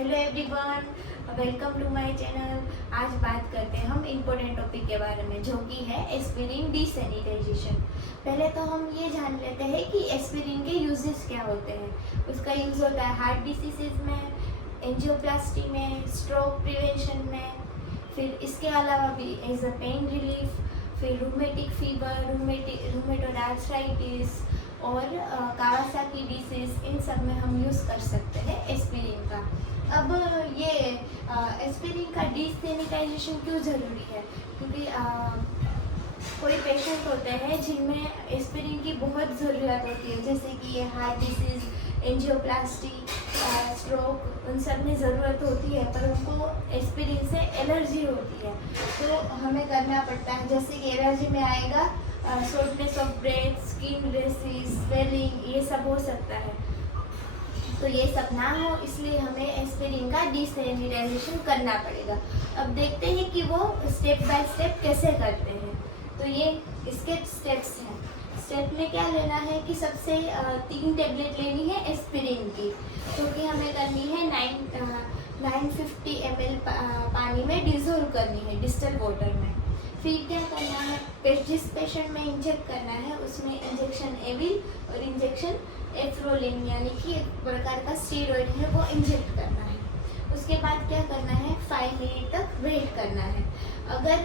Hello everyone, welcome to my channel. आज बात करते हैं हम इम्पोर्टेंट टॉपिक के बारे में, जो कि है एस्पिरिन डिसैनिटाइजेशन। पहले तो हम ये जान लेते हैं कि एस्पिरिन के यूजेस क्या होते हैं। उसका यूज़ होता है हार्ट डिसीज़ में, एंजियोप्लास्टी में, स्ट्रोक प्रिवेंशन में, फिर इसके अलावा भी एज अ पेन रिलीफ, फिर रूमेटिक फीवर, रूमेटोड आर्थराइटिस और कावासाकी डिसीज़, इन सब में हम यूज़ कर सकते हैं एस्पिरिन का। अब ये एस्पिरिन का डिसैनिटाइजेशन क्यों ज़रूरी है? क्योंकि कोई पेशेंट होते हैं जिनमें एस्पिरिन की बहुत ज़रूरत होती है, जैसे कि ये हार्ट डिसीज़, एंजियोप्लास्टी, स्ट्रोक, उन सब में ज़रूरत होती है, पर उनको एस्पिरिन से एलर्जी होती है, तो हमें करना पड़ता है। जैसे कि एलर्जी में आएगा shortness of breath, skin rashes, swelling, ये सब हो सकता है। तो ये सब ना हो, इसलिए हमें एस्पिरिन का डिसैनिटाइजेशन करना पड़ेगा। अब देखते हैं कि वो स्टेप बाय स्टेप कैसे करते हैं। तो ये इसके स्टेप्स हैं। स्टेप में क्या लेना है कि सबसे 3 टेबलेट लेनी है एस्पिरिन की, जो कि हमें करनी है 950 ml पानी में डिज़ोल्व करनी है डिस्टल वाटर में। फिर क्या करना है, जिस पेशेंट में इंजेक्ट करना है उसमें इंजेक्शन एविल और इंजेक्शन एफ्रोलिन, यानी कि एक प्रकार का स्टीरॉयड है, वो इंजेक्ट करना है। उसके बाद क्या करना है, 5 मिनट तक वेट करना है। अगर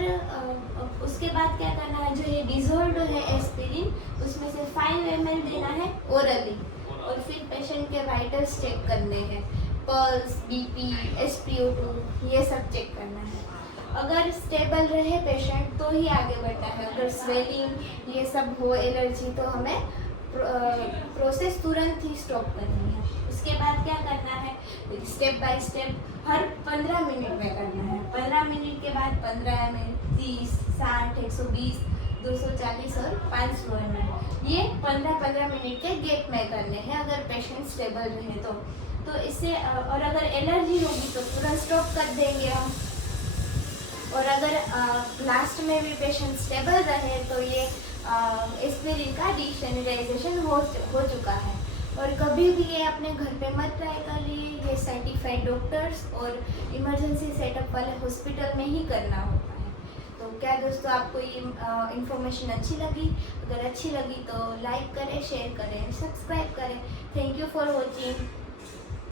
उसके बाद क्या करना है, जो ये डिज़ोल्व्ड है एस्पिरिन, उसमें से 5 ml देना है ओरली, और फिर पेशेंट के वाइटल्स चेक करने हैं, पल्स, बीपी, SpO2, ये सब चेक करना है। अगर स्टेबल रहे पेशेंट तो ही आगे बढ़ना है। अगर स्वेलिंग ये सब हो, एलर्जी, तो हमें प्रोसेस तुरंत ही स्टॉप करनी है। उसके बाद क्या करना है, step by step her 15 minute में करना है। 15 मिनट के बाद 15 ml, 30, 60, 120, 240 और 500 ml, ये 15-15 मिनट के गैप में करने हैं अगर पेशेंट स्टेबल रहे तो इससे। और अगर एलर्जी होगी तो तुरंत स्टॉप कर देंगे हम। और अगर लास्ट में भी पेशेंट स्टेबल रहे तो ये एस्पिरिन का डिसैनिटाइजेशन हो चुका है। और कभी भी ये अपने घर पे मत ट्राई करिए, ये सर्टिफाइड डॉक्टर्स और इमरजेंसी सेटअप वाले हॉस्पिटल में ही करना होता है। तो क्या दोस्तों, आपको ये इन्फॉर्मेशन अच्छी लगी? अगर अच्छी लगी तो लाइक करें, शेयर करें, सब्सक्राइब करें। Thank you for watching.